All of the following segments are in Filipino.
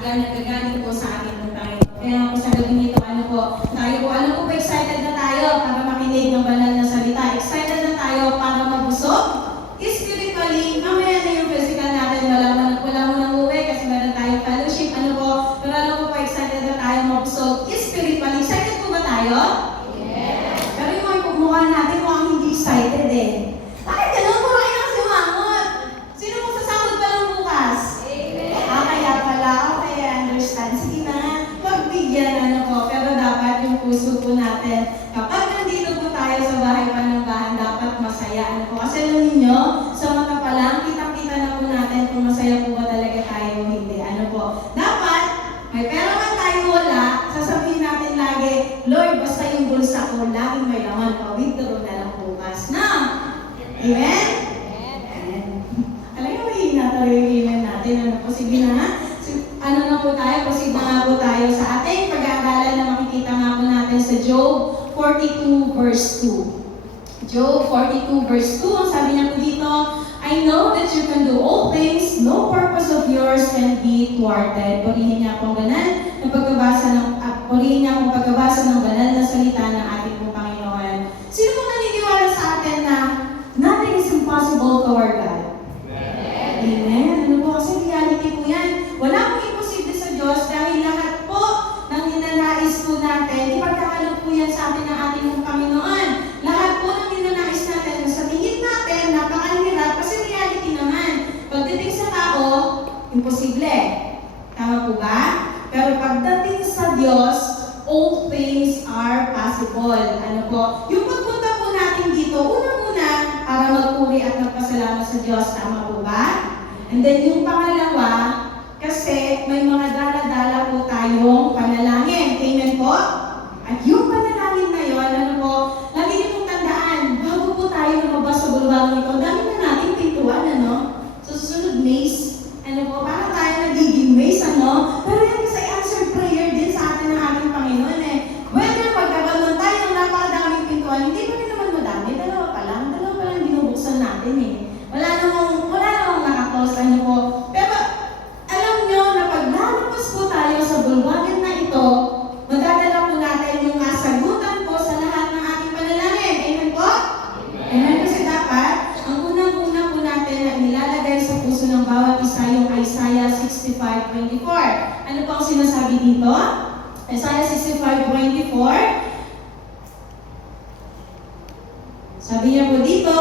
nagagaling po sa ating ng Panginoon. Kaya po sa gabi nito, ano po ba excited na tayo para makinig ng banal na salita? Excited na tayo para mabusog? Spiritually, mamaya na yung physical natin, wala mo nang uwi kasi meron tayong fellowship, ano po, pero ano po excited na tayo mabusog? Spiritually, excited po ba tayo? Yes! Pero yung mga pagmukha natin, mukhang hindi excited eh. Bakit ganun? Kumain na kasi umangot. Sino po sasahod pa lang bukas? Kaya pala, okay, I understand. Sige na, pagbigyan, ano po, pero dapat yung puso po natin, kapag nandito po tayo sa bahay panambahan, dapat masaya, ano po. Kasi alam ninyo, sa mata pa lang, kitang-kita na po natin kung masaya po ba talaga tayo o hindi, ano po. Dapat, may pera man tayo wala, sasabihin natin lagi, Lord, basta yung bulsa ko, laging may laman pa, withdraw na lang bukas. Na? Amen? Amen. Alam mo, mahina talaga yung amen natin. Ano po, sige na. Ano na po tayo, proceed na nga po tayo sa ating pag-aaralan na makikita nga po natin sa Job 42 verse 2. Job 42 verse 2, ang sabi niya po dito, I know that you can do all things, no purpose of yours can be thwarted. Purihin niya pong purihin niya pong pagkabasa ng banal na salita ng ating pong Panginoon. Sino pong naniniwala sa atin na nothing is impossible to our God? Amen. Ano po kasi reality po yan. Wala pong imposible sa Diyos dahil lahat po ng ninanais po natin, ipagkakalog po yan sa atin ng ating pong Panginoon. Lahat po ng ninanais natin, sa tingin natin, napakahirap kasi reality naman. Pagdating sa tao, imposible. Tama po ba? Pero pagdating sa Diyos, all things are possible. Ano po? Yung pagpunta po natin dito, una-una, para magpuri at magpasalamat sa Diyos. Tama po ba? And then yung pangalawa, kasi may mga dala-dala po tayong panalangin. Amen po? At yung panalangin na yun, ano po, lagi niyo pong tandaan, bago po tayo lumabas sa bulwarang ito, dami na natin pintuan, ano? So, susunod maze, ano po, para tayo nagiging maze, ano? Pero yan kasi answered prayer din sa atin ng ating Panginoon, eh. Whether pagkabalon tayo ng napakadaming pintuan, hindi pa rin naman madami, dalawa pa lang binubuksan natin, eh. Wala namang nakatos, ano po. Pero, alam nyo na pag lalabas po tayo sa bulwagan na ito, madadala po natin yung kasagutan po sa lahat ng ating panalangin. Amen po? Amen. Kasi dapat, ang unang-una po natin na nilalagay sa puso ng bawat isa yung Isaiah 65:24. Ano po ang sinasabi dito? Isaiah 65:24. Sabi niya po dito,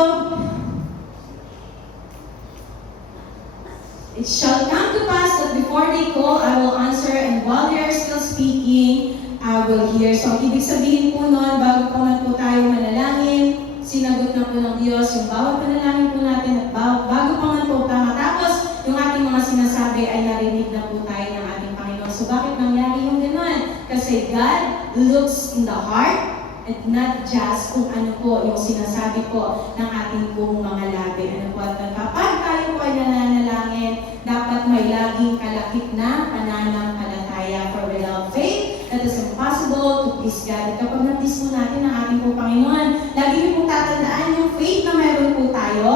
it shall come to pass that before they call, I will answer, and while they are still speaking, I will hear. So, ibig sabihin po noon, bago pa man po tayo manalangin, sinagot na po ng Diyos yung bawat panalangin po natin, at bago pa man po matapos, yung ating mga sinasabi ay narinig na po tayo ng ating Panginoon. So, bakit nangyari yung gano'n? Kasi God looks in the heart, at not just kung ano po yung sinasabi po ng ating pong mga labi. Ano po, at kapag tayo po ay nananalangin, dapat may laging kalakip na pananampalataya. For without faith, that is impossible to please God. At kapag na-please mo natin ang ating pong Panginoon, lagi niyo pong tatandaan yung faith na meron po tayo.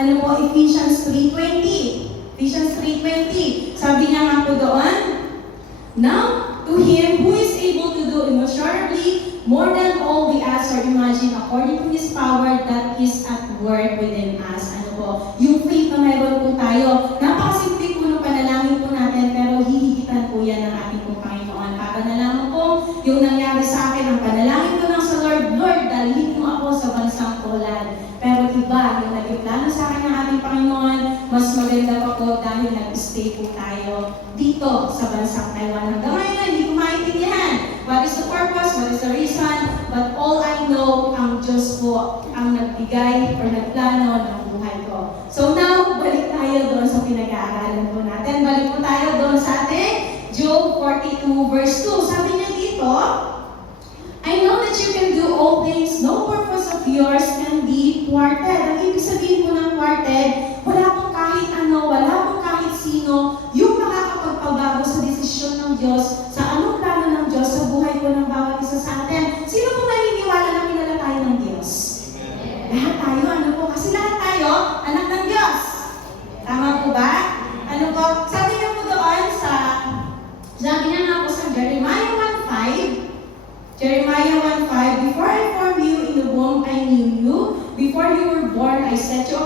Ano po, Ephesians 3:20. Ephesians 3:20. Sabi niya nga po doon, now, to Him who is able to do immeasurably more than all we ask or imagine, according to His power that is at work within us. Ano po? Yung faith na meron po tayo. Napakasimple po ng panalangin po natin, pero hihigitan po yan ng ating pong Panginoon. Para na lamang po yung nangyari sa akin, ang panalangin ko lang sa Lord, Lord, dalhin mo ako sa bansang Poland. Pero iba, yung naging plano sa akin ng ating Panginoon, mas maganda pa po dahil nag-stay po tayo dito sa bansang Taiwan. Hanggang ngayon, hindi ko maintindihan. What is the purpose? What is the reason? But all I know, ang Diyos po ang nagbigay or nagplano ng buhay ko. So now, balik tayo doon sa pinag-aaralan po natin. Balik po tayo doon sa ating Job 42 verse 2. Sabi niya dito, I know that you can do all things, no purpose of yours can be thwarted. Ang ibig sabihin po ng thwarted, wala pong kahit ano, wala pong kahit sino, yung makakapagpabago sa desisyon ng Diyos, sa anong plano ng Diyos sa buhay po ng bawat isa sa atin. Sino pong naniniwala na kilala tayo ng Diyos? Lahat tayo, ano po? Kasi lahat tayo, anak ng Diyos. Tama po ba? Ano po? Sabi niyo po doon sa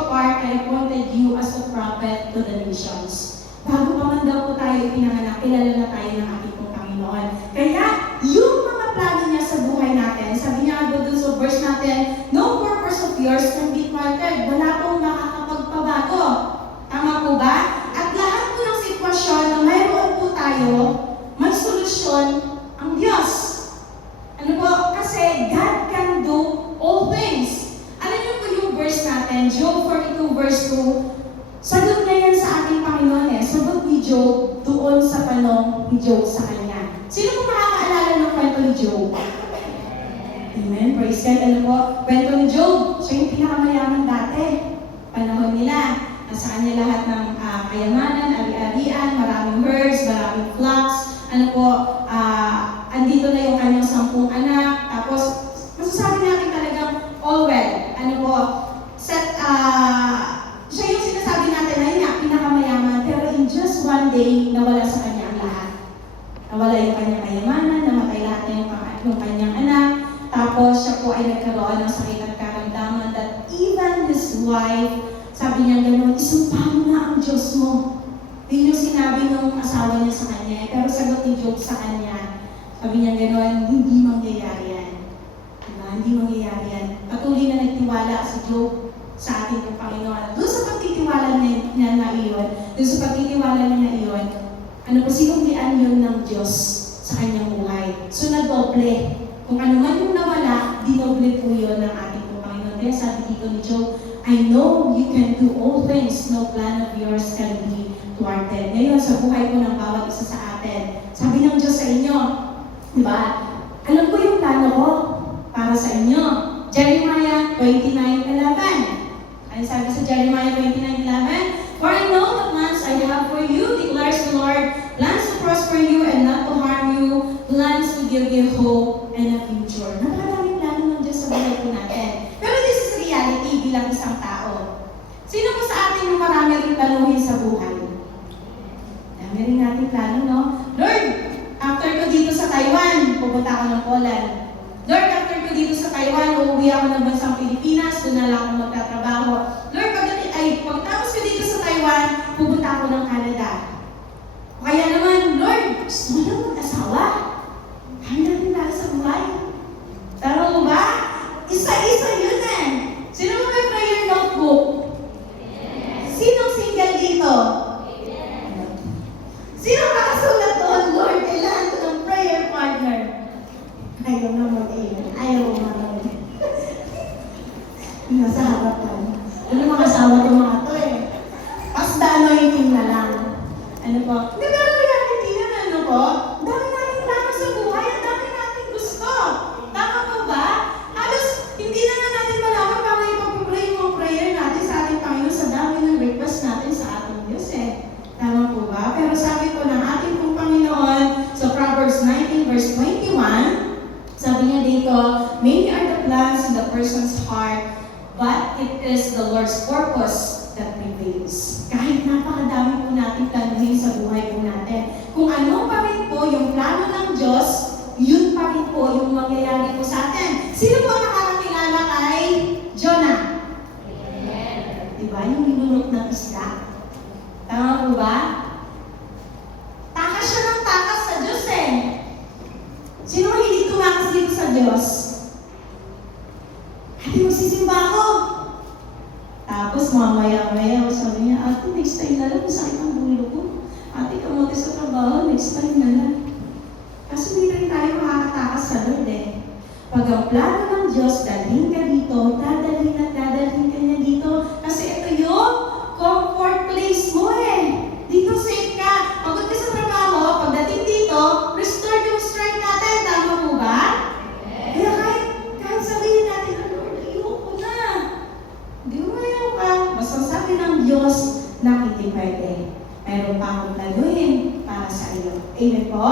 apart, I appointed you as a prophet to the nations. Bago pa man daw po tayo ipinanganak, kilala na tayo ng ating pong Panginoon. Kaya, yung mga plano niya sa buhay natin, sabi niya doon sa verse natin, no purpose of yours can be thwarted. Wala pong makakapagpabago. Tama po ba? At lahat po ng sitwasyon na mayroon po tayo, may solusyon ang Diyos. Ano po? Kasi God can do all things. Alam niyo po yung verse natin, Job 42 verse 2, sagot na yan sa ating Panginoon eh. Sagot ni Job doon sa tanong ni Job sa kanya. Sino po makakaalala ng kwento ni Job? Amen. Praise God. Ano po? Kwento ni Job. Siya yung pinakamayaman dati. Panahon nila. Nasa kanya lahat ng kayamanan, ari-arian, maraming herds, maraming flocks. Ano po? Andito na yung kanyang 10 anak. Tapos, masasabi natin talagang all well. Ano po? Siya yung sinasabi natin na yun, pinakamayaman. Pero in just one day, nawala sa kanya ang lahat. Nawala yung kanyang kayamanan, namatay lahat na yung kanyang anak. Tapos siya po ay nagkaroon ng sakit at karamdaman that even his wife, sabi niya gano'n, isumpahan mo na ang Diyos mo. Yun yung sinabi ng asawa niya sa kanya. Pero sagot ni Job sa kanya, sabi niya gano'n, hindi mangyayari yan. Diba? Hindi mangyayari yan. Patuloy na nagtiwala si Job sa ating ng Panginoon. Doon sa pagtitiwala niya na iyon, doon sa pagtitiwala niya na iyon, ano po, sinumlian yun ng Diyos sa kanyang buhay. So, nadoble. Kung ano man yung nawala, dinoble po yun ng ating ng Panginoon. Kaya sabi dito ni Job, I know you can do all things, no plan of yours can be thwarted. Ngayon, sa buhay po ng bawat isa sa atin, sabi ng Diyos sa inyo, di ba? Alam ko yung plano ko para sa inyo. Jeremiah 29:11. Ay sabi sa Jeremiah 29:11, for I know the plans I have for you, declares the Lord, plans to prosper you and not to harm you, plans to give you hope and a future. Napakaraming plano ng Diyos sa buhay po natin. Pero this is reality bilang isang tao. Sino po sa atin yung marami rin planuhin sa buhay? Marami rin natin plano, no? Lord, after ko dito sa Taiwan, pupunta ako ng Poland. Lord, after ko dito sa Taiwan, uuwi ako ng bansang Pilipinas, doon na lang ako magtatrabaho. Lord, pagtapos ko dito sa Taiwan, pupunta ako ng Canada. Kaya naman, Lord, gusto mo lang mag-asawa? Kaya natin tayo sa buhay. Taro mo ba? Isa-isa yun eh. Sino mo may prayer notebook? Sinong single dito? Sino nakasulat doon? Lord, kailangan ko ng prayer partner. Ayaw na mag-ayon. Ayaw na mag-ayon. Nasa harapan. Ano mga asawa ko mga to eh. Pas dano yung team na lang. Ano po? Hindi ba reality yun, ano po? Dami natin plano sa buhay. Ang dami natin gusto. Tama po ba? Halos hindi na natin malaman paano ipag-pray yung mga prayer natin sa ating Panginoon sa dami ng request natin sa ating Diyos eh. Tama po ba? Pero sabi po ng ating pong Panginoon sa Proverbs 19 verse 21, sabi niya dito, many are the plans in the person's heart, but it is the Lord's purpose that prevails. Kahit napakadami po natin planuhin sa buhay po natin, kung ano pa rin po yung plano ng Diyos, yun pa rin po yung mangyayari po sa atin. Sino po nakakakilala kay Jonah? Amen. Diba? Yung nilunok ng isda. Tama po ba? Takas siya ng takas sa Diyos eh. Sino hindi tumakas dito sa Diyos? Ate, magsisimba ako. Tapos mamaya-maya, sabi niya, ate, next time na lang, masakit ang bulo ko. Ate, kamote sa trabaho, next time na lang. Kasi hindi rin tayo makakatakas sa Lord eh. Pag ang plano ng Diyos, dalhin ka dito, dadalhin at dadalhin ka niya dito. Kasi ito yung comfort place mo eh. Dito safe ka. Pagod ka sa trabaho, pagdating dito, restore yung strength natin. Tama po ba? Kaya kahit sabihin natin, Lord, ayoko na. Hindi mo ayaw ka. Basta sabi ng Diyos na hindi pwede. Meron pa akong planuhin para sa iyo. Amen po?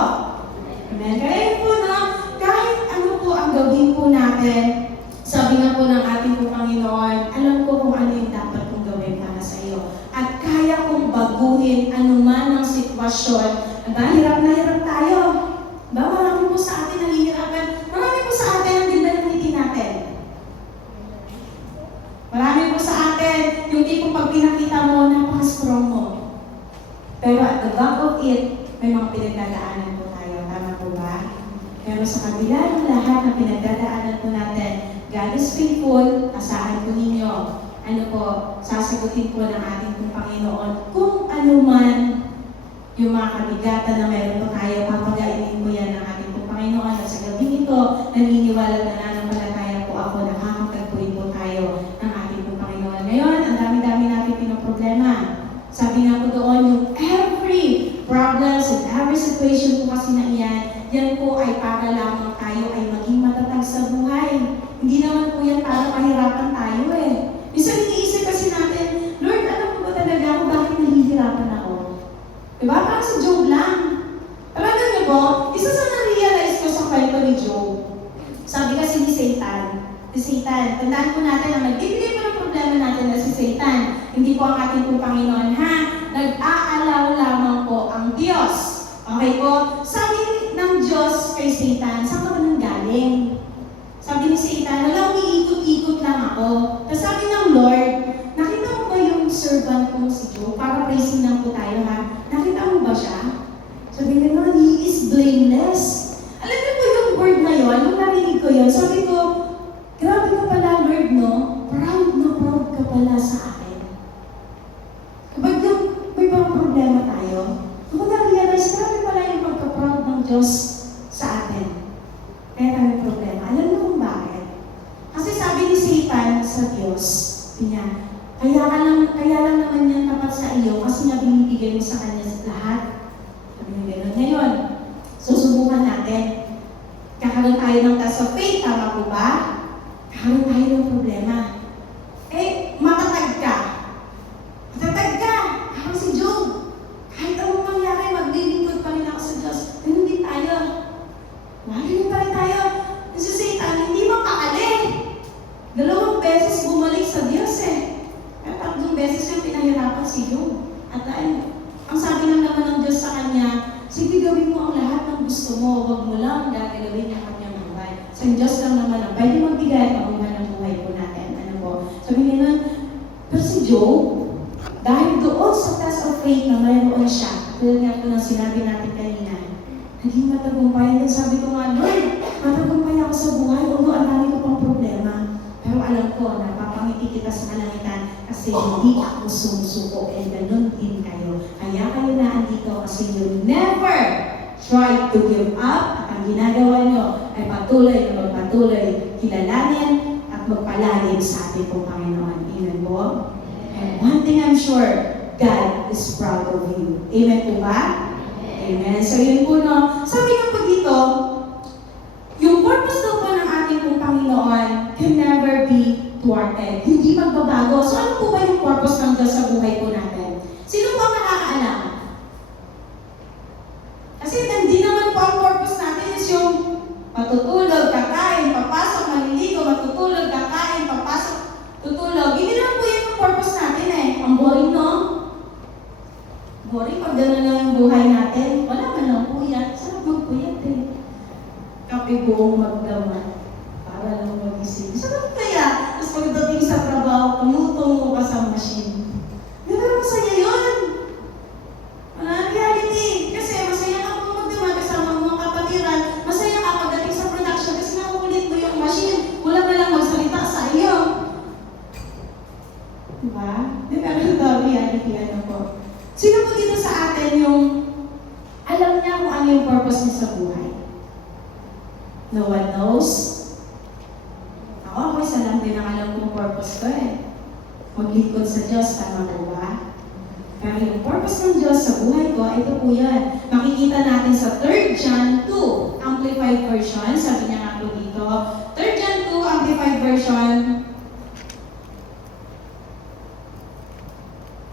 Amen. Kaya po na, kahit ano po ang gawin po natin, sabi nga po ng ating po Panginoon, alam ko kung ano yung dapat kong gawin para sa iyo. At kaya kong baguhin anuman ang sitwasyon. Hirap na hirap tayo. Marami po sa atin nahihirapan. Marami po sa atin ang ganda ng ngiti natin. Marami po sa atin yung tipong pag pinakita mo, napaka-strong mo. Pero at the back of it, may mga pinagdadaanan po tayo. Tama po ba? Pero sa kabila ng lahat na pinagdadaanan po natin, God is faithful, asahan po ninyo. Ano po, sasagutin po ng ating pong Panginoon. Kung ano man yung mga kabigatan na meron po tayo, papagainin po yan ng ating pong Panginoon. At sa gabing ito, naniniwala na nananampalataya po ako, nakakapagpuin po tayo ng ating pong Panginoon. Ngayon, ang dami-dami natin pinoproblema. Sabi nga po doon, yung every problems and every situation po kasi na iyan, yan po ay para lamang tayo ay maging matatag sa buhay. Hindi naman po yan para pahirapan tayo eh. Minsan iniisip kasi natin, Lord, alam mo ba talaga ako bakit nahihirapan ako? Diba? Parang sa Job lang. Talagang niyo po, isa sa na-realize ko sa kwento ni Job, sabi kasi ni Satan, tandaan po natin na magbibigay po ng problema natin na si Satan. Hindi po ang ating pong Panginoon, ha? Nag-aalaw lamang po ang Diyos. Okay po? Sabi ng Diyos kay Satan, saan ka ba nang galing? Sabi ni Satan, wala, umiikot-ikot lang ako. Tapos sabi ng Lord, nakita mo ba yung servant kong si Job? Para praising lang po tayo, ha? Nakita mo ba siya? Sabi niya, no, he is blameless. Alam niyo po yung word na yun, nung narinig ko yun, sabi ko, grabe ka pala, Lord, no? Proud na proud ka pala sa akin. Kapag yung may mga problema tayo, ako na-realize, grabe pala yung pagka-proud ng Diyos sa atin. Kaya kami problema. Alam niyo kung bakit? Kasi sabi ni Satan sa Diyos, niya, kaya lang naman yan tapat sa iyo kasi nga binibigay mo sa kanya sa lahat. Sabi niya gano'n. Ngayon, susubukan natin. Kakaroon tayo ng test of faith, tama po ba? Kakaroon tayo ng problema. Eh, matatag ka. Matatag ka! Ako si Job. Kahit anong mangyari, maglilingkod pa rin ako sa Diyos. Ganun din tayo. Ganun pa rin tayo. Kasi Satan, hindi mapakali. 2 beses bumalik sa Diyos eh. Kaya 3 beses yung pinahirapan si Job. At dahil, ang sabi lang naman ng Diyos sa kanya, sige, gawin mo ang lahat ng gusto mo. Huwag mo lang gagawin ang kanyang buhay. Sa Diyos lang naman ang pwede magbigay at mabuhay ng buhay po natin. Ano po? Sabi niya, pero si Job, dahil doon sa test of faith na mayroon siya, tulad nga po ng sinabi natin kanina, naging matagumpay. Then sabi ko nga, Lord, matagumpay ako sa buhay, although ang dami ko pang problema. Pero alam ko, napapangiti kita sa kalangitan kasi hindi ako sumusuko. Eh, ganun din kayo. Kaya kayo na andito kasi you never try to give up. At ang ginagawa nyo ay patuloy na magpatuloy, kilalanin at magpalalim sa ating pong Panginoon. Amen po? And one thing I'm sure, God is proud of you. Amen po ba? Amen. So yun po, no? Sabi nga po dito, yung purpose daw po ng ating pong Panginoon can never be thwarted. Hindi magbabago. So ano po ba yung purpose ng Diyos sa buhay po natin? Sino po ang nakakaalam? Kasi hindi naman po ang purpose natin is yung matutulog, kakain, papasok, maliligo, matutulog, kakain, papasok, tutulog. Hindi naman po yun ang purpose natin eh. Ang boring, no? Boring pag gano'n lang yung buhay natin. Wala man lang puyat. Sarap magpuyat eh. Kape buong magdaman. Para lang mag-isip. Sarap kaya. Tapos pagdating sa trabaho, tumutungo ka sa machine. Pero masaya yun. Wala reality. Kasi masaya ka kung magdaman kasama ang mga kapatiran. Masaya ka pagdating sa production kasi nakukulit mo yung machine. Wala na lang magsalita sa iyo. Diba? Di ba? Pero reality ano po. Sino po dito sa atin yung alam niya kung ano yung purpose niya sa buhay? No one knows? Ako isa lang din ang alam kong purpose ko eh. Maglingkod sa Diyos, tama po ba? Pero yung purpose ng Diyos sa buhay ko, ito po yan. Makikita natin sa 3 John 2, Amplified Version. Sabi niya nga po dito, 3 John 2, Amplified Version.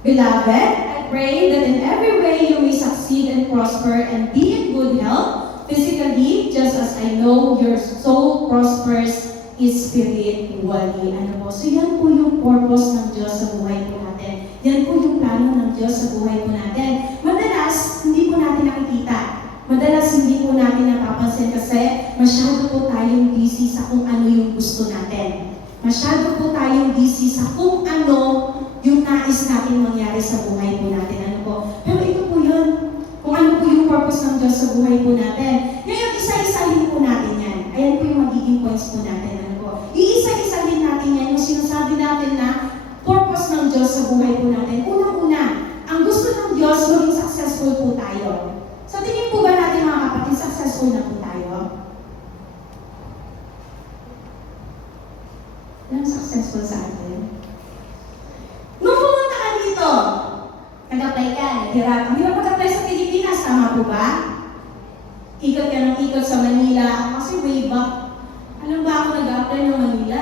Beloved, I pray that in every way you may succeed and prosper and be in good health, physically, just as I know your soul prospers spiritually. Ano po? So yan po yung purpose ng Diyos sa buhay po natin. Yan po yung plano ng Diyos sa buhay po natin. Madalas, hindi po natin nakikita. Madalas, hindi po natin napapansin kasi masyado po tayong busy sa kung ano yung gusto natin. Masyado po tayong busy sa kung ano yung nais natin mangyari sa buhay po natin. Ano po? Pero ito po yun. Kung ano po yung purpose ng Diyos sa buhay po natin. Ngayon, isa-isahin po natin yan. Ayan po yung magiging points po natin. Ano po? Iisa-isahin natin yan yung sinasabi natin na purpose ng Diyos sa buhay po natin. Unang-una, ang gusto ng Diyos maging successful po tayo. Sa tingin po ba natin mga kapatid, successful na po tayo? Anong successful sa atin? Nung pumunta ka dito, nag-apply ka, naghirap. Ang hirap mag-apply sa Pilipinas, tama po ba? Ikot ka ng ikot sa Manila. Kasi way back, alam ba ako nag-apply ng Manila?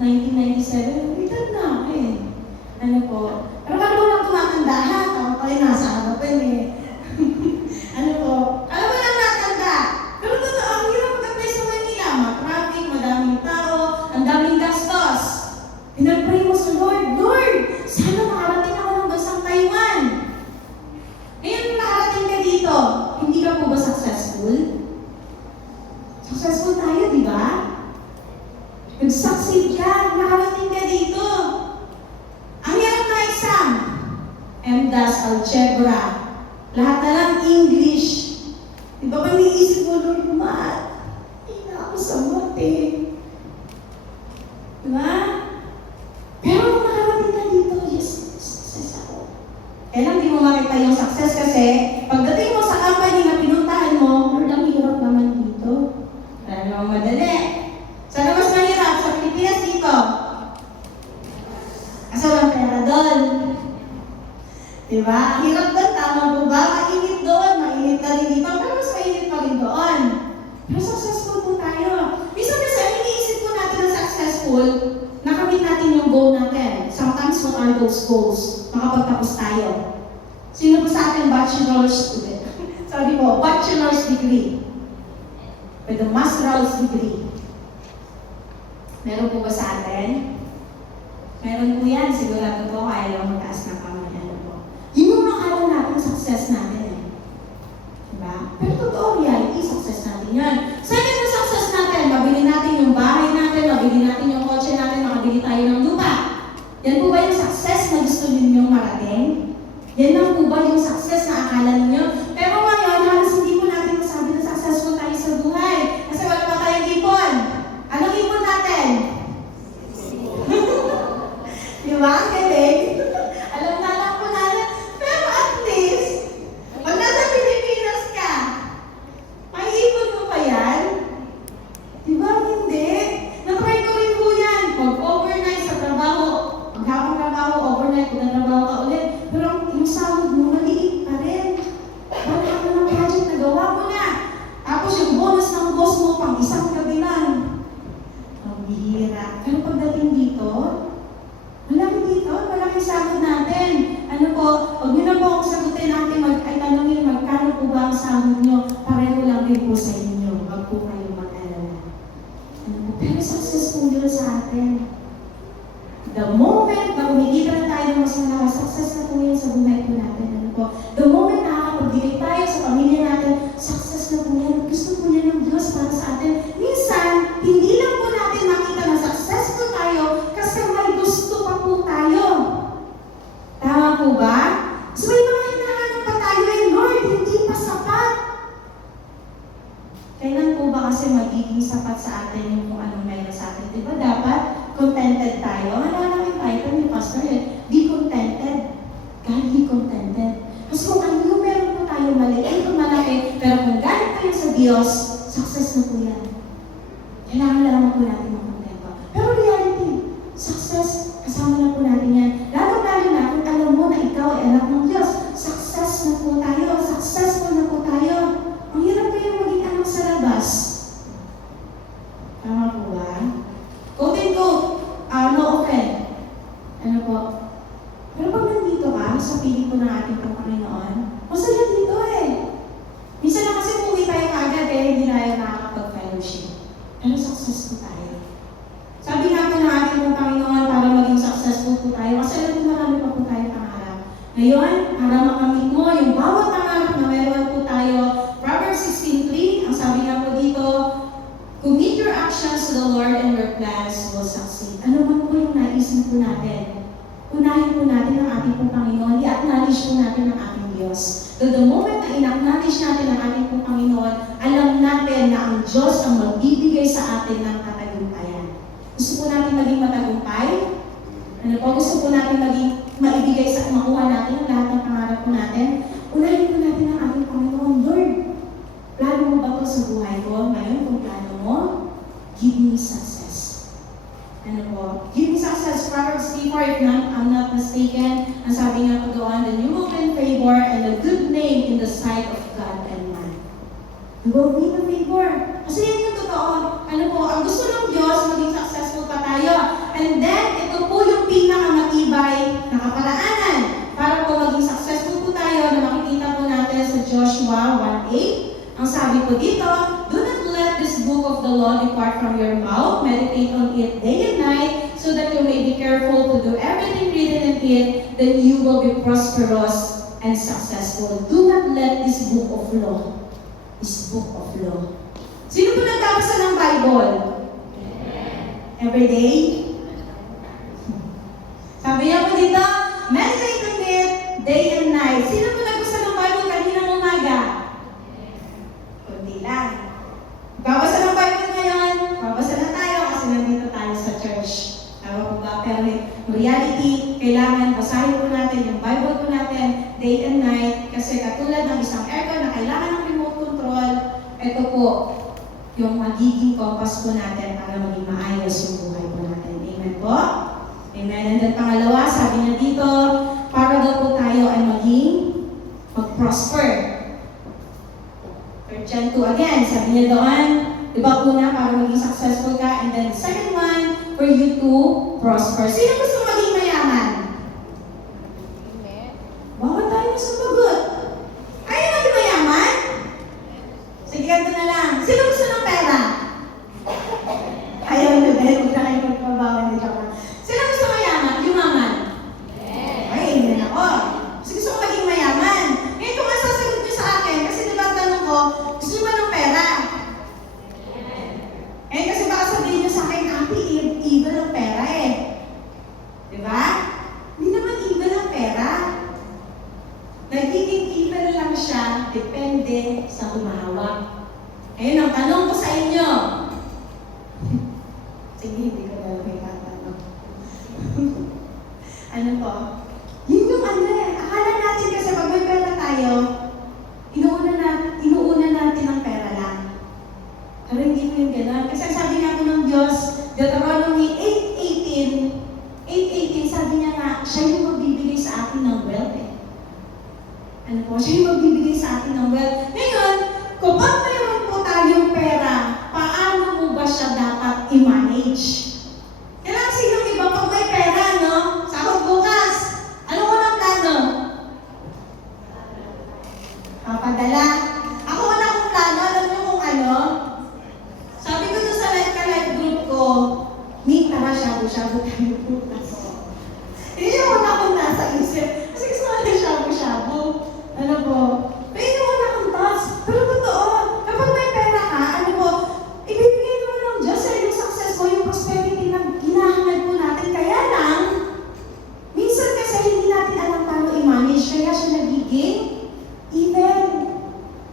1997, edad na ako eh. Ano po? Pero kung mo lang tumatanda ha, ako pa rin nasa harapan eh. Ano po? Alam mo lang natanda. Pero totoo, ang hirap mag-apply sa Manila. Matraffic, madaming tao, ang daming gastos. Pinag-pray mo sa Lord, Lord, sana makarating ako hanggang sa Taiwan. Ngayon, nakarating ka dito, hindi ka po ba successful? Successful tayo, di ba? Nag-succeed ka, nakarating ka dito. Ang hirap na exam, MDAS, Algebra, lahat na lang English. Di ba ba niisip mo, Lord, math? Hindi na ako sa math eh. Di ba? Pero kung nakarating ka dito, yes, success ako. Kailan di mo makita yung success kasi pagdating mo sa company na pinuntahan mo, Lord, ang hirap naman dito. Wala namang madali. Sana mas mahirap sa Pilipinas dito. Kasi walang pera doon. Diba? Ang hirap doon, tama po ba? Mainit doon, mainit na rin dito, pero mas mainit pa rin doon. Pero successful po tayo. Minsan kasi, iniisip po natin na successful, nakamit natin yung goal natin. Sometimes, what are those goals? Makapagtapos tayo. Sino po sa atin bachelor's student? Sorry po, bachelor's degree. With a master's degree. Meron po ba sa atin? Meron po yan. Sigurado po kaya lang mataas na kamay. Ano po? Yun yung nakala natin success natin eh. Diba? Pero totoo reality, success natin yan. Saan yung success natin? Mabili natin yung bahay natin, mabili natin yung kotse natin, makabili tayo ng lupa. Yan po ba yung success na gusto ninyong marating? Yan lang po ba yung success na akala ninyo? Pero ngayon, halos hindi po natin masabi na successful tayo sa buhay. Kasi wala pa tayong ipon. Anong ipon natin? Di ba? Ang galing. Alam na lang po natin. Pero at least, pag nasa Pilipinas ka, may ipon mo pa yan? Di ba? Hindi. Na-try ko rin po yan. Pag-overnight sa trabaho, maghapong trabaho, overnight, pag-trabaho ka ulit. Pero yung sahod mo, maliit pa rin. Wala ka ng project na gawa mo na. Tapos yung bonus ng boss mo, pang isang gabi lang. Ang bihira. Pero pagdating dito, malaki dito, malaki sahod natin. Ano po, huwag nyo na po akong sagutin natin, ay tanongin, magkano po ba ang sahod nyo? Pareho lang din po sa inyo. Huwag po kayo mag-alala. Ano po, pero successful yun sa atin. The moment na umikita na tayo ng mas malakas, success na po yun sa buhay po natin. Ano po, the moment na nakakapagbigay tayo sa pamilya natin, success na po yan. Gusto po yan ng Diyos para sa atin. Minsan, hindi lang po natin makita na successful tayo kasi may gusto pa po tayo. Tama po ba? So may mga hinahanap pa tayo eh, Lord, hindi pa sapat. Kailan po ba kasi magiging sapat sa atin yung kung anong mayroon sa atin? Diba dapat contented tayo? Ano lang yung title ni Pastor yun? Be contented. God, be contented. Kasi kung ano yung meron po tayo maliit o malaki, pero kung galing tayo sa Diyos, success na po yan. Kailangan lang po natin mag-contento. Pero reality, success, kasama na po natin yan. Lalo-lalo na kung alam mo na ikaw ay anak ng Diyos, success na po tayo, successful na po tayo. Ang hirap kayo maging anak sa labas. Tama po ba? Quote and quote, no offense. Ano po? Pero pag nandito ka, sa piling ko ng ating Panginoon, masaya dito eh. Minsan na kasi umuwi tayo kaagad eh, hindi na tayo nakakapag Diyos. So the moment na in-acknowledge natin ang ating pong Panginoon, alam natin na ang Diyos ang magbibigay sa atin ng katagumpayan. Gusto po natin maging matagumpay? Ano po? Gusto po natin maging maibigay sa makuha natin ang lahat ng pangarap po natin? Unahin po natin ang ating Panginoon. Lord, plano mo ba ito sa buhay ko? Ngayon, kung plano mo, give me success. Ano po? Give me success. Proverbs 3:4, if I'm not mistaken, ang sabi nga po doon, then you will win favor and a good name in the sight of God and man. You will win a favor. Kasi yan yung totoo. Ano po, ang gusto ng Diyos, maging successful pa tayo. And then, ito po yung pinakamatibay na kaparaanan para po maging successful po tayo na makikita po natin sa Joshua 1:8. Ang sabi po dito, do not let this book of the law depart from your mouth. Meditate on it day and night so that you may be careful to do everything written in it, then you will be prosperous and successful. Do not let this book of law, Sino po nagkabasa ng Bible? Every day? Sabi niya po dito, meditate on it day and night. Sino po nagbasa ng Bible kaninang umaga? Kundi lang. Babasa ng Bible ngayon, babasa na tayo kasi nandito tayo sa church. Tama po ba? Pero in reality, kailangan basahin po natin yung Bible po natin day and night kasi katulad ng isang aircon na kailangan ng remote control, ito po yung magiging compass po natin para maging maayos yung buhay po natin. Amen po? Amen. And then pangalawa, sabi niya dito, para daw po tayo ay maging mag-prosper. John 2 again, sabi niya doon, di ba una, para maging successful ka, and then the second one, for you to prosper. Sino gusto maging mayaman? Bawat tayo sumagot. Ayaw maging mayaman? Sige, ganito na lang. Sino gusto ng pera? Ayaw na dahil huwag na kayo magpabawan ni Joker. Sino gusto mayaman? Yumaman? Ay, hindi na ako. Kasi gusto ko maging mayaman. Ngayon kung masasagot niyo sa akin, kasi diba ang tanong ko, gusto niyo ba ng pera? Eh, kasi baka sabihin niyo sa akin, Ate, evil ang pera eh. Diba? Hindi naman evil ang pera. Nagiging evil lang siya, depende sa humahawak. Ayun ang tanong ko sa inyo. Sige, hindi ko na may tatanong. Ano po? Yun yung ano eh. Akala natin kasi pag may pera tayo, inuuna natin ang pera lang. Pero hindi mo yung gano'n. Kasi sabi nga po ng Diyos, Deuteronomy 8:18, sabi niya nga, siya yung magbibigay sa atin ng wealth eh. Ano po? Siya yung magbibigay sa atin ng wealth. Ngayon, kapag mayroon po tayong pera, paano mo ba siya dapat i-manage? Kaya kasi yung iba, pag may pera, no? Sahod bukas. Ano unang plano? Papadala. Ako una kong plano, alam niyo kung ano? Sabi ko doon sa live group ko, Nick, tara, shabu-shabu tayo bukas. Yun yung una kong nasa isip. Kasi gusto ko na shabu-shabu. Ano po? Pero yun yung una kong thoughts. Pero totoo, kapag may pera ka, ano po, ibibigay naman ng Diyos sa yung success mo, yung prosperity na hinahangad po natin. Kaya lang, minsan kasi hindi natin alam paano i-manage, kaya siya nagiging evil.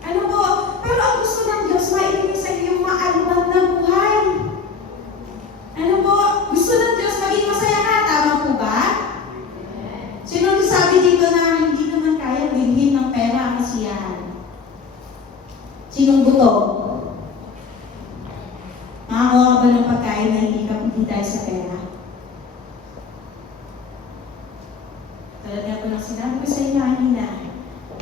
Ano po? Pero ang gusto ng Diyos, maibigay sa iyo yung maalwan na buhay. Ano po? Gusto ng Diyos maging masaya ka, tama po ba? Sino sabi dito na hindi naman kaya bilhin ng pera ang kasiyahan? Sinong gutom? Makakuha ka ba ng pagkain na hindi dahil sa pera? Talaga po nang sinabi ko sa inyo kanina,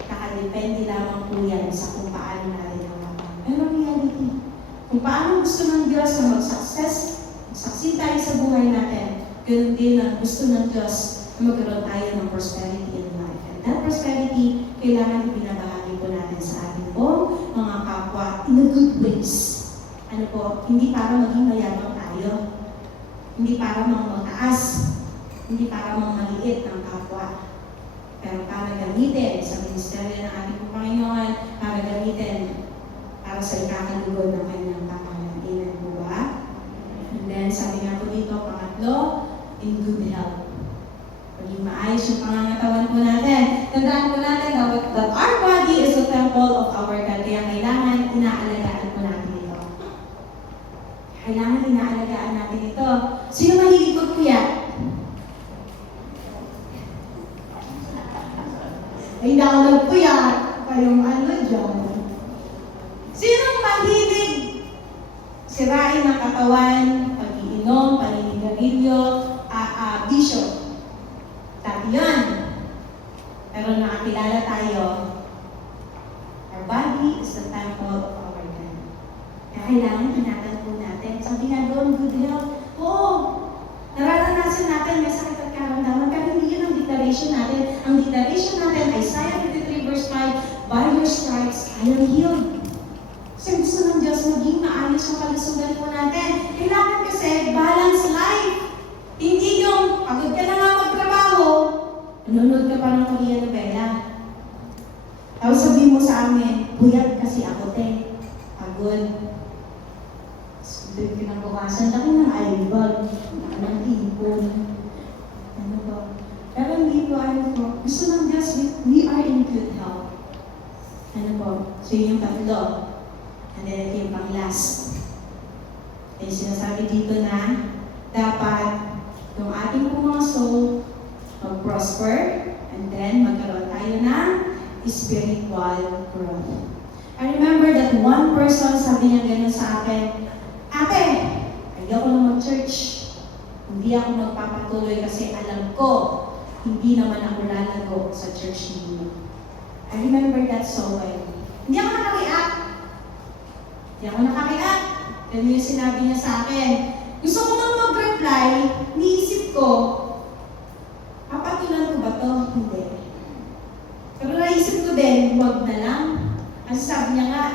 nakadepende lamang po yan sa kung paano natin hawakan. Pero reality, kung paano gusto ng Diyos na mag-succeed tayo sa buhay natin, ganoon din ang gusto ng Diyos na magkaroon tayo ng prosperity in life. And that prosperity, kailangan ibinabahagi po natin sa ating po mga kapwa in a good ways. Ano po, hindi para maging mayabang tayo, hindi para mga mataas, hindi para mga maliit ng kapwa, pero para gamitin sa ministeryo ng ating Panginoon, para gamitin para sa ikakalugod ng kanyang pangalan. Amen po ba? And then, sabi nga po dito, pangatlo, in good health. Maging maayos yung pangangatawan po natin. Tandaan po natin, the temple of our God. Kaya kailangan inaalagaan po natin ito. Kailangan inaalagaan natin ito. Sino mahilig magpuyat? Ay, hindi ako nagpuyat. Kayong ano dyan. Sino mahilig sirain ng katawan, pag-iinom, paninigarilyo, bisyo? Dati yun. Pero nakakilala tayo, our body is the temple of our God. Kaya kailangan tinatan po natin. Sabi nga doon, good health. Oo, nararanasan natin may sakit at karamdaman, pero hindi yun ang declaration natin. Ang declaration natin, Isaiah 53 verse 5, by your stripes, I am healed. Kasi gusto ng Diyos maging maayos ang kalusugan po natin. Kailangan kasi balance life. Hindi yung pagod ka na nga magtrabaho, nanonood ka pa ng Korean novela. Tapos sabihin mo sa amin, buyat kasi ako, te. Pagod. Doon kinabukasan lang ng eyebag, ng ipon. Ano ba? Pero hindi po, ano po, gusto ng Diyos, we are in good health. Ano po? So yung tatlo. And then ito yung pang-last. Yung sinasabi dito na, dapat yung ating pong mga soul, mag-prosper, and then magkaroon tayo ng spiritual growth. I remember that one person sabi niya gano'n sa akin, Ate, ayoko na mag-church. Hindi ako magpapatuloy kasi alam ko, hindi naman ako lalago sa church ninyo. I remember that so well. Hindi ako nakareact. Ganun yung sinabi niya sa akin. Gusto ko nang mag-reply, niisip ko, papatulan ko ba to? Hindi. Pero naisip ko din, huwag na lang. Kasi sabi niya nga,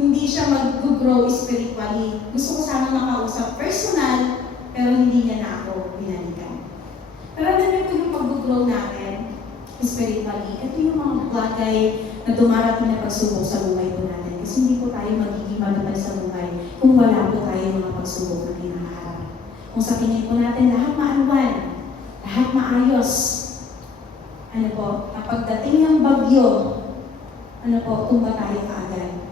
hindi siya mag-grow spiritually. Gusto ko sana makausap personal, pero hindi niya na ako binalikan. Pero alam ko yung pag-grow natin spiritually, ito yung mga bagay na dumarating na pagsubok sa buhay po natin. Kasi hindi po tayo magiging magandang sa buhay kung wala po tayo mga pagsubok na pinakaharap. Kung sa tingin po natin, lahat maanuan, lahat maayos. Ano po, kapag dating ng bagyo, ano po, tumba tayo kaagad.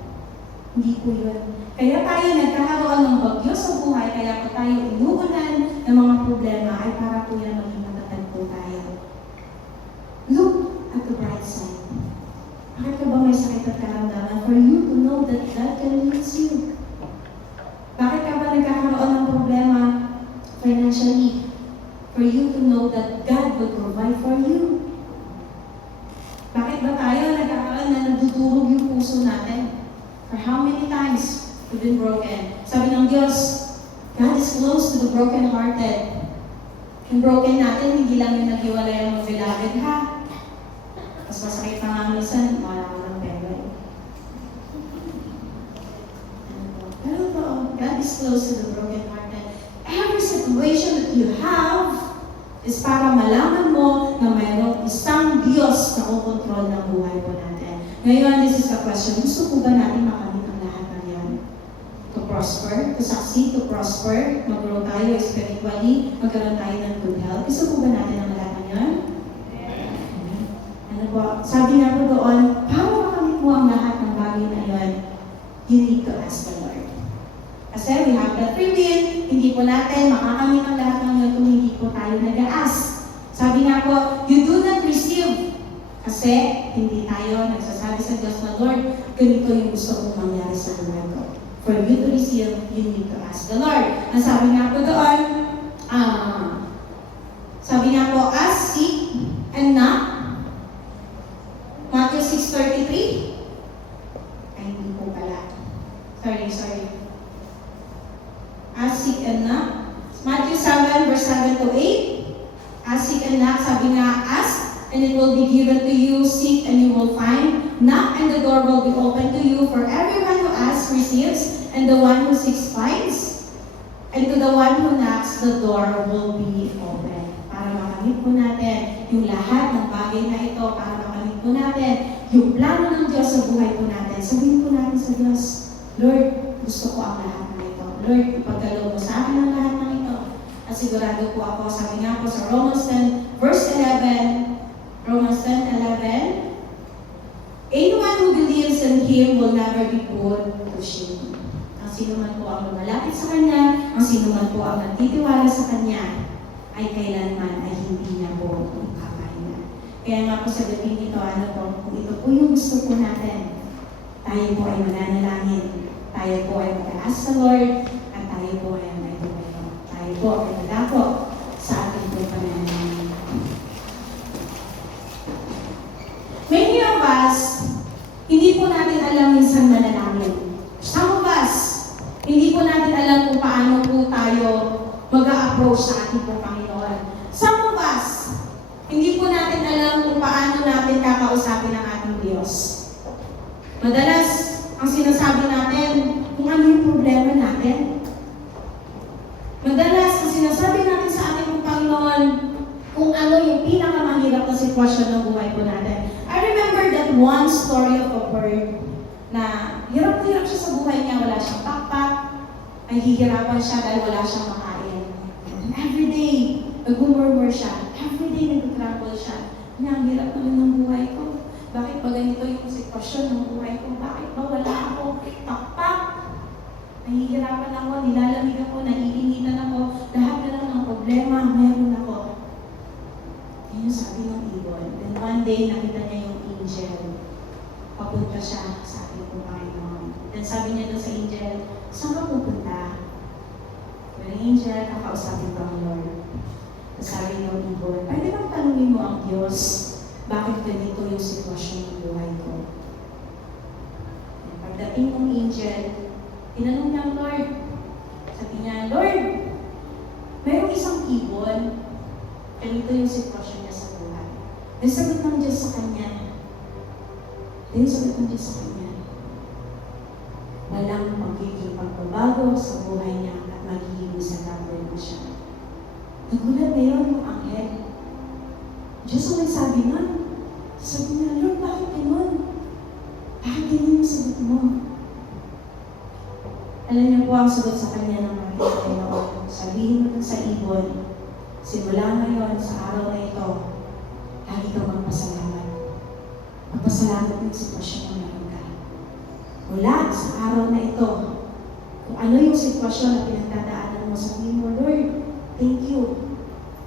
Hindi po yun. Kaya tayo nagkakaroon ng bagyo sa buhay, kaya po tayo inuulan ng mga problema, ay para po yan maging matatag po tayo. Look at the bright side. Bakit ka ba may sakit at karamdaman? For you to know that God can use you. Bakit ka ba nagkakaroon ng problema financially? For you to know that God will provide for you. Bakit ba tayo nagkakaroon na nadudurog yung puso natin? For how many times we've been broken? Sabi ng Diyos, God is close to the broken-hearted. Yung broken natin, hindi lang yung naghiwalay ang beloved, ha? Mas masakit pa nga minsan, wala ko ng pera. Pero po, God is close to the broken-hearted. Every situation that you have is para malaman mo na mayroong isang Diyos na kukontrol ng buhay po natin. Ngayon, this is the question. Gusto po ba natin makamit ang lahat ng yan? To prosper, to succeed, to prosper, mag-grow tayo spiritually, magkaroon tayo ng good health. Gusto po ba natin ang lahat ng yan? Ano po? Sabi nga po doon, para makamit mo ang lahat ng bagay na yan, you need to ask the Lord. Kasi we have that free will, hindi po natin makakamit ang lahat ng yan kung hindi po tayo nag-ask. Sabi nga po, you do not receive. Kasi hindi tayo nagsasabi sa Diyos na, Lord, ganito yung gusto kong mangyari sa buhay ko. For you to receive, you need to ask the Lord. Ang sabi nga po doon, sabi nga po, ask, seek, and knock. Matthew 6:33. Ay, hindi po pala. Sorry. Ask, seek, and knock. Matthew 7, verse 7 to 8. Ask, seek, and knock. Sabi nga, ask, and it will be given to you. Seek, and you will find. Knock, and the door will be open to you. For everyone who asks receives, and the one who seeks finds. And to the one who knocks, the door will be open. Para makamit po natin yung lahat ng bagay na ito, para makamit po natin yung plano ng Diyos sa buhay po natin. Sabihin po natin sa Diyos, Lord, gusto ko ang lahat ng ito. Lord, ipagkaloob mo sa akin ang lahat ng ito. At sigurado po ako, sabi nga po sa Romans 10, verse 11, Romans 10:11, anyone who believes Him will never be put to shame. Ang sino man po ang lumalapit sa Kanya, ang sino man po ang nagtitiwala sa Kanya, ay kailanman ay hindi niya po kakahiya. Kaya nga po sa gabi nito, kung ito po yung gusto po natin, tayo po ay mananalangin, tayo po ay mag-ask sa Lord, at tayo po ay nagtumayo. Tayo po ay nadako sa ating po pananalangin. Many of us, hindi po natin alam minsan manalangin. Some of us, hindi po natin alam kung paano po tayo mag-a-approach sa ating po Panginoon. Some of us, hindi po natin alam kung paano natin kakausapin ang ating Diyos. Madalas, ang sinasabi natin, kung ano yung problema natin. Madalas, ang sinasabi natin sa ating po Panginoon, kung ano yung pinakamahirap na sitwasyon ng buhay po natin. I remember that one story of a bird na hirap na hirap siya sa buhay niya, wala siyang backpack, nahihirapan siya dahil wala siyang makain. And every day, nag-murmur siya. Every day, nag-trouble siya. Ang hirap naman ng buhay ko. Bakit ba ganito yung sitwasyon ng buhay ko? Bakit ba wala akong backpack? Nahihirapan ako, nilalamig ako, naiinitan ako, lahat na lang ng problema, meron ako. Yun yung sabi ng ibon. Then one day, nakita niya yung angel. Papunta siya sa ating Panginoon. Then sabi niya doon sa angel, saan ka pupunta? Yung angel, kakausapin ko ang Lord. Then sabi niya yung ibon, pwede bang tanungin mo ang Diyos, bakit ganito yung sitwasyon ng buhay ko? Then pagdating ng angel, tinanong niya ang Lord. Sabi niya, Lord, mayroong isang ibon, ganito yung sitwasyon niya sa buhay. Then sagot ng Diyos sa kanya, walang magiging pagbabago sa buhay niya at magiging miserable na siya. Nagulat ngayon yung anghel. Diyos ang nagsabi nun. Sabi niya, Lord, bakit ganun? Bakit ganyan yung sagot mo? Alam niyo po ang sagot sa kanya ng mga Panginoon. Sabihin mo sa ibon, simula ngayon sa araw na ito, lagi kang magpasalamat. Magpasalamat ng sitwasyon na meron ka. Mula sa araw na ito, kung ano yung sitwasyon na pinagdadaanan mo, sabihin mo, Lord, thank you.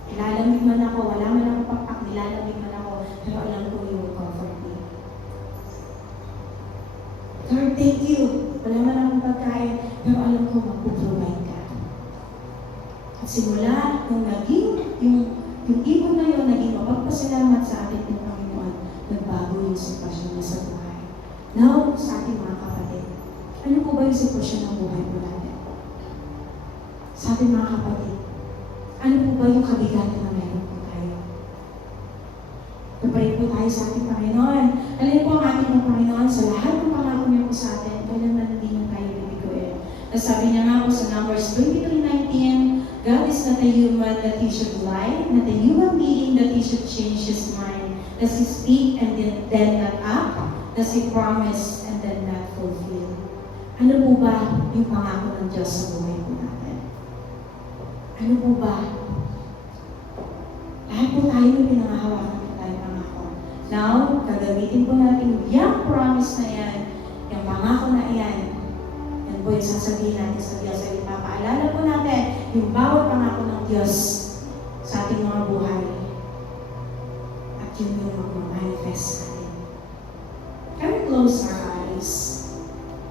Nilalamig man ako, wala man ako pakpak, nilalamig man ako, pero alam ko yung comfort me. Lord, thank you. Wala man akong pagkain, pero alam ko magpuprovide ka. At simula, nung naging, yung ibon na yun, naging mapagpasalamat sa ating Panginoon, nagbago yung sitwasyon niya sa buhay. Now, sa ating mga kapatid, ano po ba yung sitwasyon ng buhay po natin? Sa ating mga kapatid, ano po ba yung kabigatan na meron po tayo? Napray po tayo sa ating Panginoon. Alam po ang ating Panginoon sa lahat ng pangako niya po sa atin, kailangan hindi niya tayo bibiguin. Sabi niya nga po sa Numbers 23:19, God is not a human that He should lie, not a human being that He should change His mind. Does He speak and then not act? Does He promise and then not fulfill? Ano po ba yung pangako ng Diyos sa buhay po natin? Ano po ba? Lahat po tayo may pinangahawakan po tayo pangako. Now, gagamitin po natin yung promise na yan, yung pangako na yan. Yan po yung sasabihin natin sa Diyos. Ay ipapaalala po natin yung bawat pangako ng Diyos sa ating mga buhay. At yun yung mag-manifest natin. Can we close our eyes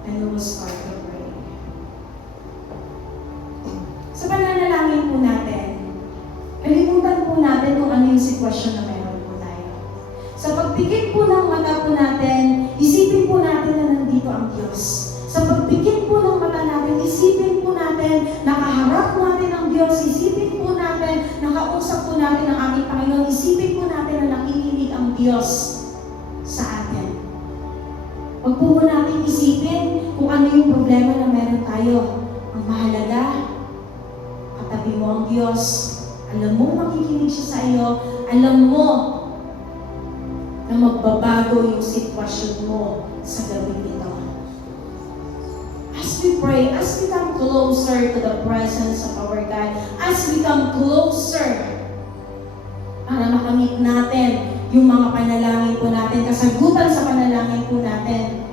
and we will start to pray. Sa pananalangin po natin, kalimutan po natin kung ano yung sitwasyon na meron po tayo. Sa pagpikit po ng mata po natin, isipin po natin na nandito ang Diyos. Sa pagpikit po ng mata natin, isipin po natin, nakaharap natin ang Diyos, isipin po natin, nakausap po natin ang ating Panginoon, isipin po natin na nakikinig ang Diyos sa atin. Huwag po natin isipin kung ano yung problema na meron tayo. Ang mahalaga, katabi mo ang Diyos. Alam mo makikinig siya sa iyo. Alam mo na magbabago yung sitwasyon mo sa gabi nito. As we pray, as we come closer to the presence of our God, as we come closer para makamit natin yung mga panalangin po natin, kasagutan sa panalangin po natin,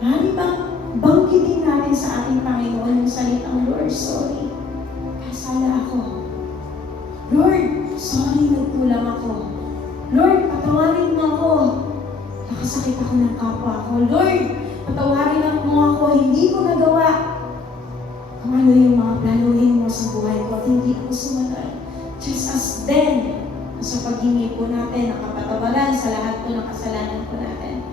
Maaari bang banggitin natin sa ating Panginoon yung salitang, Lord, sorry. Kasala ako. Lord, sorry, nagkulang ako. Lord, patawarin mo ako. Nakasakit ako ng kapwa ko. Lord, patawarin mo ako. Hindi ko nagawa kung ano yung mga planuhin mo sa buhay ko at hindi ako sumunod. Just as then, sa paghingi po natin, nakapatawaran sa lahat po ng kasalanan po natin.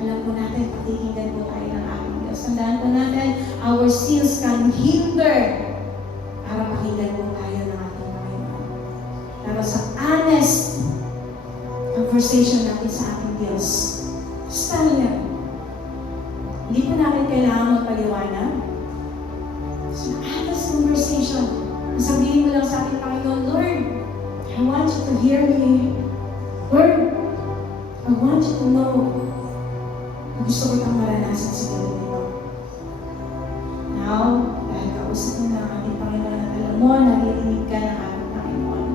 Alam po natin, pakikinggan po tayo ng ating Diyos. Tandaan po natin, our sins can hinder para pakinggan po tayo ng ating Panginoon. Pero sa honest conversation natin sa ating Diyos, basta yan. Hindi po natin kailangan magpaliwanag. So, honest conversation. Sabihin mo lang sa ating Panginoon, Lord, I want you to hear me. Lord, I want you to know na gusto ko itang maranasan sa buhay nito. Now, dahil kausap mo na ang ating Panginoon at alam mo, naririnig ka ng ating Panginoon,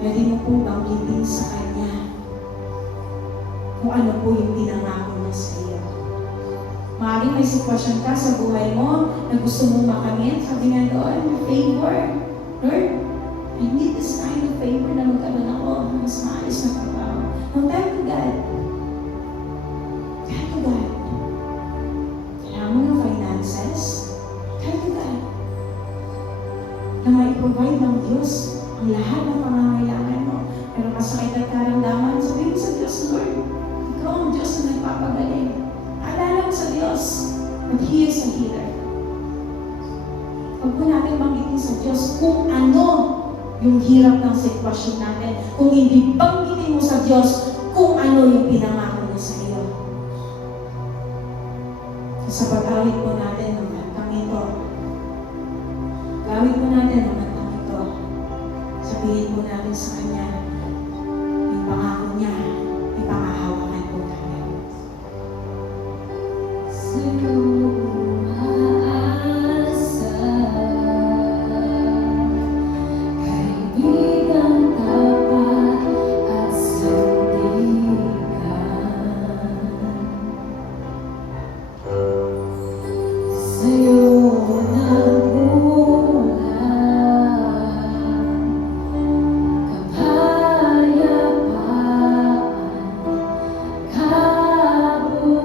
pwede mo po banggitin sa Kanya kung ano po yung pinangako niya sa iyo. Maaaring may sitwasyon ka sa buhay mo na gusto mong makamit. Sabi nga doon, favor. Lord, I need this kind of favor na magkaroon ako ng mas maayos na trabaho. No, thank you, God. Thank you, God. Kailangan mo ng finances. Thank you, God. Na mai-provide ng Diyos ang lahat ng pangangailangan mo. Pero masakit at karamdaman, sabihin mo sa Diyos, Lord, ikaw ang Diyos na nagpapagaling. Alala mo sa Diyos that He is a healer. Huwag po natin banggitin sa Diyos kung ano yung hirap ng sitwasyon natin. Kung hindi banggitin mo sa Diyos kung ano yung pinangako niya sa iyo. Sa pag-awit po natin ng kantang ito, gawin po natin ang kantang ito. Sabihin po natin sa Kanya yung pangako niya, yung pangahawakan po natin. Sa'yo umaasa, kaibigan tapat at sandigan. Sa'yo nagbulan, kapayapaan, kabutihan.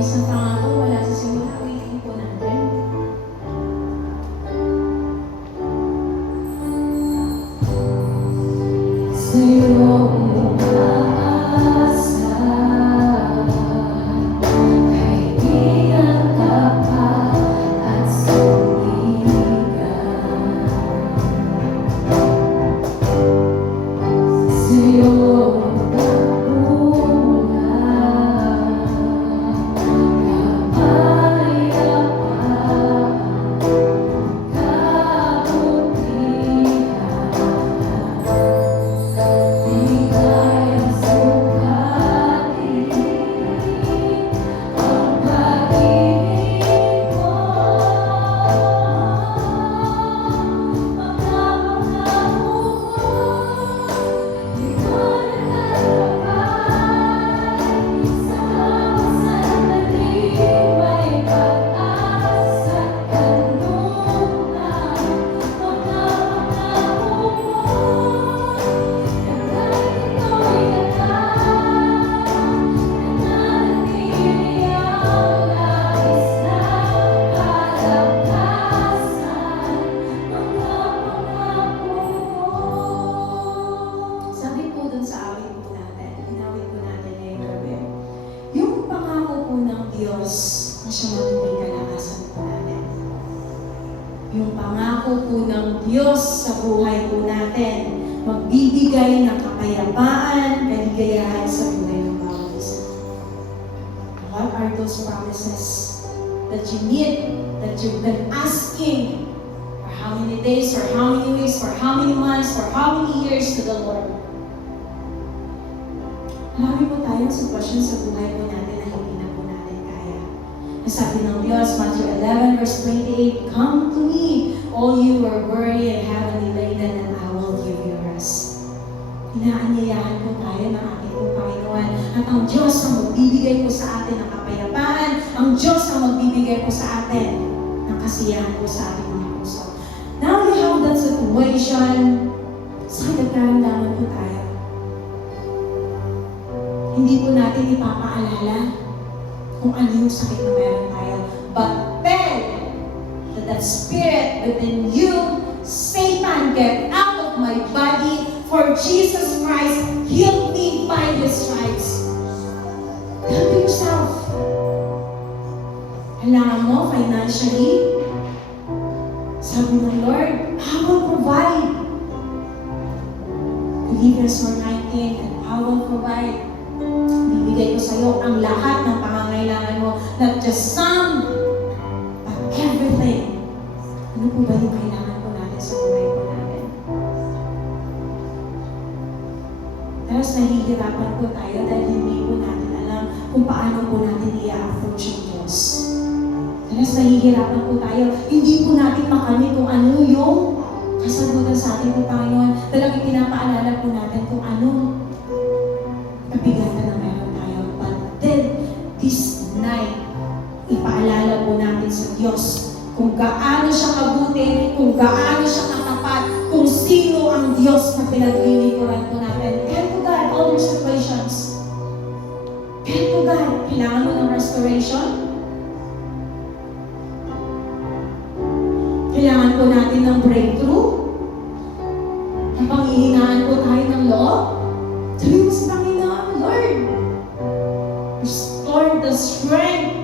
Isang pangako wala sa simula, awitin po natin. Sa'yo umaasa, kaibigan tapat at sandigan. Sa'yo nagbulan, kapayapaan, kabutihan. Di kayang sukatin ang pag-ibig mo. Mga pangako mo, di ko natatapay. Sa bawat sandaling may pag-asa't kanlungan. Mga pangako mo, kahit ito'y lahat, nananatili ang nais na kalakasan. Mga pangako mo. Sabi po dun sa awit po natin, inawit po natin ngayong gabi, yung pangako po ng Diyos na siya magiging kalakasan po natin. Yung pangako po ng Diyos sa buhay po natin, magbibigay ng kapayapaan, kaligayahan sa buhay ng bawat isa. What are those promises that you need, that you've been asking for how many days, for how many weeks, for how many months, for how many years to the Lord? Marami po tayong sitwasyon sa buhay po natin na hindi na po natin kaya. Sabi ng Diyos, Matthew 11 verse 28, "Come to me, all you who are worried and heavily laden, and I will give you rest." Inaanyayahan po tayo ng ating pong Panginoon. At ang Diyos ang magbibigay po sa atin ng kapayapaan, ang Diyos ang magbibigay po sa atin ng kasiyahan po sa ating mga puso. Now we have that situation. Sakit at karamdaman po tayo. Hindi po natin ipapaalala kung ano yung sakit na meron tayo. But then, that spirit within you, Satan, get out of my body, for Jesus Christ healed me by His stripes. Help yourself. Kailangan mo financially. Sabi ng Lord, I will provide. Philippians 4:19, and I will provide. Bibigay ko sa iyo ang lahat ng pangangailangan mo, not just some, but everything. Ano po ba yung kailangan po natin sa buhay po natin? Tapos nahihirapan po tayo dahil hindi po natin alam kung paano po natin i-approach yung Diyos. Tapos nahihirapan po tayo, hindi po natin makamit kung ano yung kasagutan sa ating po Panginoon. Talagang pinapaalala po natin kung anong kabigatan na meron tayo. But then, this night, ipaalala po natin sa Diyos kung gaano siya kabuti, kung gaano siya katapat, kung sino ang Diyos na pinaglilingkuran po natin. Help to God, all your situations. Help to God. Kailangan mo ng restoration? Kailangan po natin ng breakthrough? Napanghihinaan po tayo ng loob? Sabi mo sa Panginoon, Lord, restore the strength.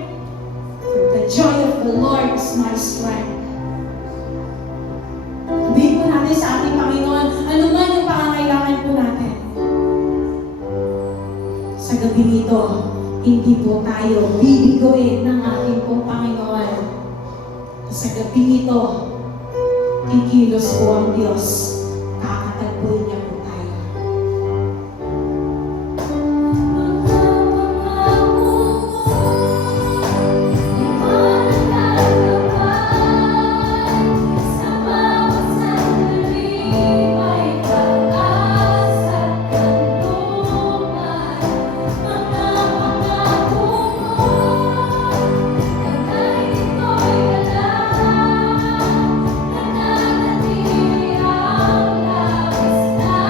The joy of the Lord is my strength. Sabihin po natin sa ating Panginoon, ano man yung pangangailangan po natin. Sa gabi nito, hindi po tayo bibigoyin ng ating pong Panginoon. Sa gabi nito, kikilos po ang Diyos. Kakatagpuin niya po tayo. Now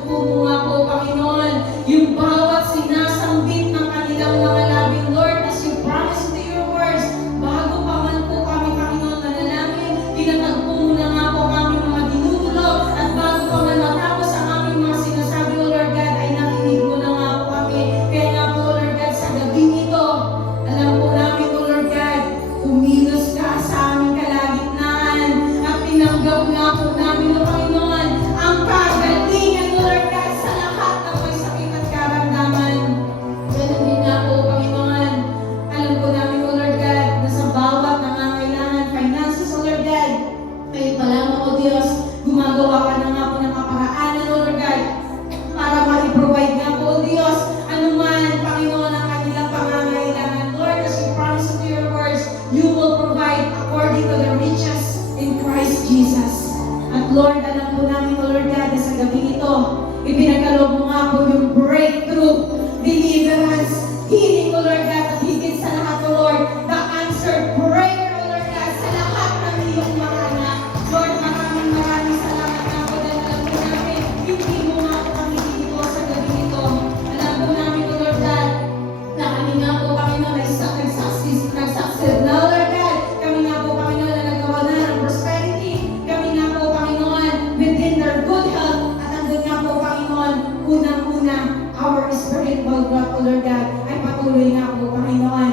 itatagpo mo nga po, Panginoon, yung bawat sinasambit ng kanilang mga labing, Lord, as you promise to your words, bago pa man po kami, Panginoon, manalangin, tinatagpo mo na nga po kami mga dinudulog, at bago pa man matapos ang aming mga sinasabi, O Lord God, ay nakinig mo na nga po kami. Kaya nga po, O Lord God, sa gabing ito, alam po namin, O Lord God, umilos ka sa aming kalagitnaan at tinanggap nga po namin, O Panginoon, ang kagalingan, O Lord God, sa lahat ng may sakit at karamdaman. Ganun din nga po, Panginoon, alam po namin, O Lord God, na sa bawat nangangailangan finances, O Lord God, kayo pa lamang, O Diyos, gumagawa ka na nga po ng kaparaanan, O Lord God, para ma-provide nga po, O Diyos, anuman, Panginoon, ang kanilang pangangailangan. Lord, as you promise to your words, you will provide according to the riches in Christ Jesus. At Lord, alam po namin, O Lord God, na sa gabi ito, ipinagkaloob mo nga po yung breakthrough, deliverance, healing, O Lord God, at higit sa lahat, O Lord, the answered prayer, O Lord God, sa lahat ng iyong mga anak. Lord, maraming salamat nga po dahil alam po namin, hindi mo nga po kami dito sa gabi ito. Alam po namin, O Lord God, na kami nga po, Panginoon, ay nagsucceed na, O Lord God. Kami nga po, Panginoon, na nagawa na ng prosperity. Kami nga po, Panginoon, within their good health. At andun nga po, Panginoon, unang-una, our spiritual growth, O Lord God, ay patuloy nga po, Panginoon,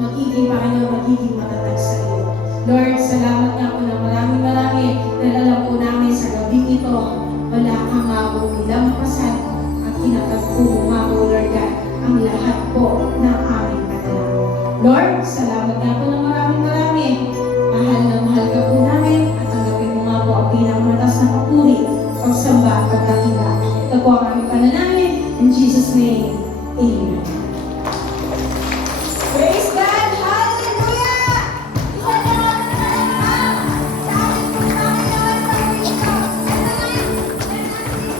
magiging matatag sa iyo. Lord, salamat nga po na maraming dahil alam po namin sa gabing ito, wala kang nga po nilampasan at kinatagpo mo nga po, Lord God, ang lahat po ng aming panalangin. Lord, salamat nga po ng maraming mahal na mahal ka po namin at tanggapin mo nga po ang pinakamatas na papuri, pagsamba at pagkakila. Ito po ang aming panalangin. In Jesus' name, Amen.